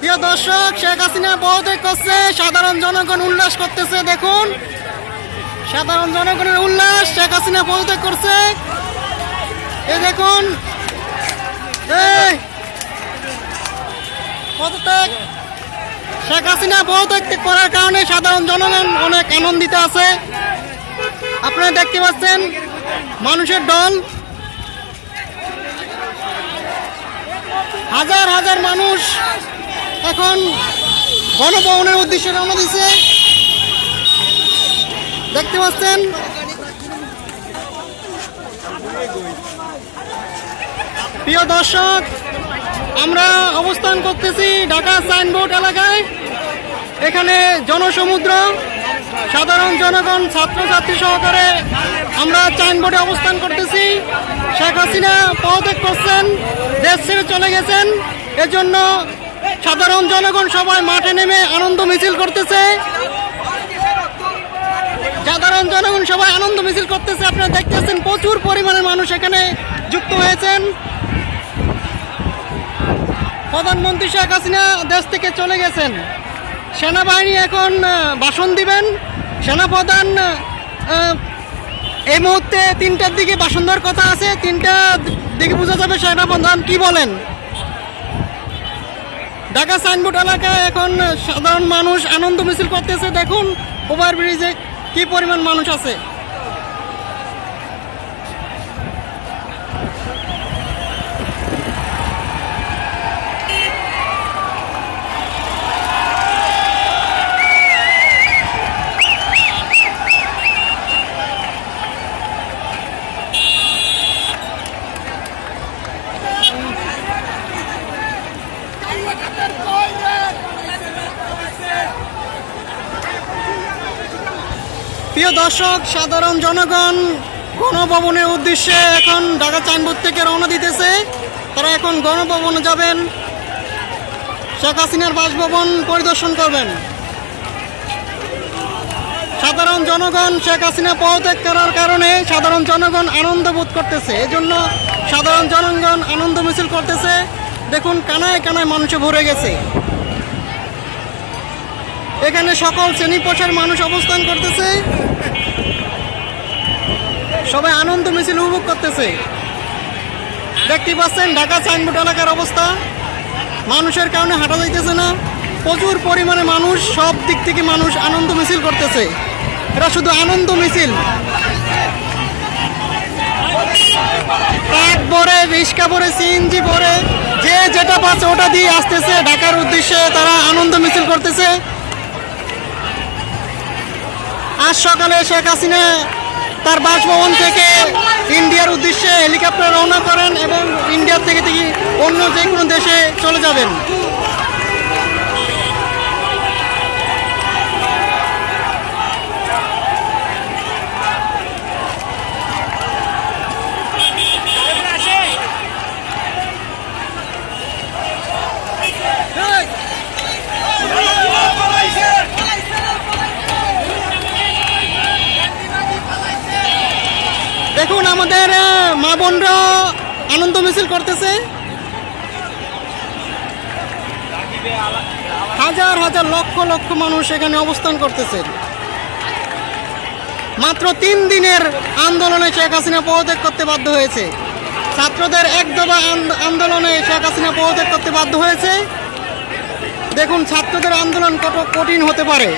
প্রিয় দর্শক, শেখ হাসিনা পদত্যাগ করছে, সাধারণ জনগণ উল্লাস করতেছে। দেখুন, সাধারণ জনগণের উল্লাস, শেখ হাসিনা পদত্যাগ করছে। এই দেখুন, এই পদত্যাগ, শেখ হাসিনা পদত্যাগ করার কারণে সাধারণ জনগণ অনেক আনন্দিত আছে। আপনারা দেখতে পাচ্ছেন মানুষের দল, হাজার হাজার মানুষ এখন গণভবনের উদ্দেশ্যে রওনা দিছে। দেখতে পাচ্ছেন প্রিয় দর্শক, আমরা অবস্থান করতেছি ঢাকা সাইনবোর্ড এলাকায়। এখানে জনসমুদ্র, সাধারণ জনগণ, ছাত্রছাত্রী সহকারে আমরা সাইনবোর্ডে অবস্থান করতেছি। শেখ হাসিনা পদত্যাগ করছেন, দেশ ছেড়ে চলে গেছেন, এজন্য সাধারণ জনগণ সবাই মাঠে নেমে আনন্দ মিছিল করতেছে। সাধারণ জনগণ সবাই আনন্দ মিছিল করতেছে। আপনারা দেখতেছেন প্রচুর পরিমাণে মানুষ এখানে যুক্ত হয়েছেন। প্রধানমন্ত্রী শেখ হাসিনা দেশ থেকে চলে গেছেন। সেনাবাহিনী এখন ভাষণ দিবেন। সেনাপ্রধান এই মুহূর্তে 3টার দিকে ভাষণ দেওয়ার কথা আছে। 3টার দিকে বোঝা যাবে সেনাপ্রধান কি বলেন। ঢাকা সাইনবোর্ড এলাকায় এখন সাধারণ মানুষ আনন্দ মিছিল করতেছে। দেখুন ওভারব্রিজে কি পরিমাণ মানুষ আছে। প্রিয় দর্শক, সাধারণ জনগণ গণভবনের উদ্দেশ্যে এখন ঢাকা সাইনবোর্ড থেকে রওনা দিতেছে। তারা এখন গণভবনে যাবেন, শেখ হাসিনার বাসভবন পরিদর্শন করবেন। সাধারণ জনগণ শেখ হাসিনা পদত্যাগ করার কারণে সাধারণ জনগণ আনন্দ বোধ করতেছে, এজন্য সাধারণ জনগণ আনন্দ মিছিল করতেছে। দেখুন কানায় কানায় মানুষে ভরে গেছে। এখানে সকল শ্রেণী পেশার মানুষ অবস্থান করতেছে, সবাই আনন্দ মিছিল উপভোগ করতেছে। দেখতে পাচ্ছেন ঢাকা সাইনবোর্ড এলাকার অবস্থা, মানুষের কারণে হাঁটা যাইতেছে না। প্রচুর পরিমাণে মানুষ, সব দিক থেকে মানুষ আনন্দ মিছিল করতেছে। এটা শুধু আনন্দ মিছিল, ট্রাক ভরে, রিক্সা ভরে, সিএনজি ভরে, যে যেটা পাচ্ছে ওটা দিয়ে আসতেছে ঢাকার উদ্দেশ্যে। তারা আনন্দ মিছিল করতেছে। আজ সকালে শেখ হাসিনা তার বাসভবন থেকে ইন্ডিয়ার উদ্দেশ্যে হেলিকপ্টার রওনা করেন এবং ইন্ডিয়ার থেকে অন্য যে কোনো দেশে চলে যাবেন। দেখুন আমাদের মা বোনরা আনন্দ মিছিল করতেছে। হাজার হাজার লক্ষ লক্ষ মানুষ এখানে অবস্থান করতেছে। মাত্র 3 দিনের আন্দোলনে শেখ হাসিনা পদত্যাগ করতে বাধ্য হয়েছে। ছাত্রদের এক দফা আন্দোলনে শেখ হাসিনা পদত্যাগ করতে বাধ্য হয়েছে। দেখুন ছাত্রদের আন্দোলন কত কঠিন হতে পারে।